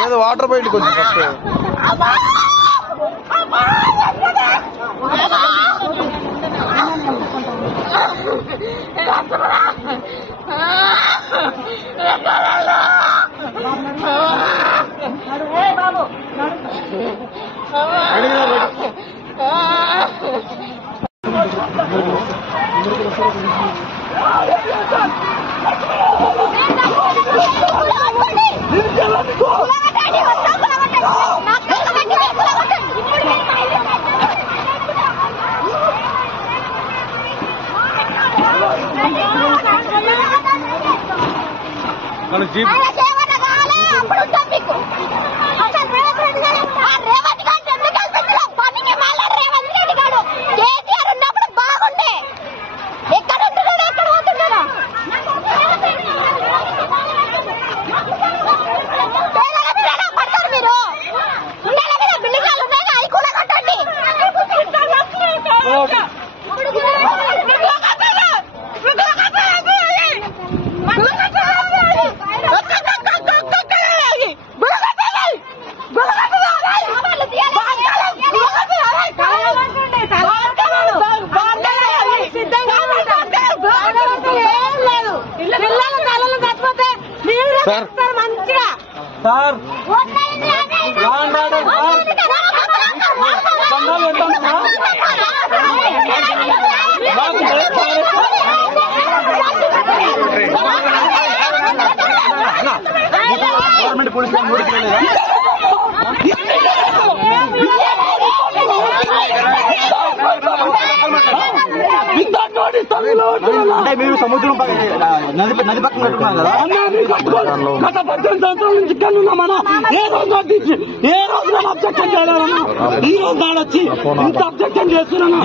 మీద వాటర్ బయట కొంచెం ఫస్ట్ మన జీప్ సార్ సార్ గవర్నమెంట్ పోలీసులు అంటే మీరు సముద్రం నది పక్కన పెట్టుకున్నారు కదా గత 18 సంవత్సరాల నుంచి ఇక్కడ ఉన్నామన్నా ఏ రోజు అబ్జెక్షన్ చేయలేదన్నా ఈ రోజు నాడొచ్చి ఇంత అబ్జెక్షన్ చేస్తున్నాను.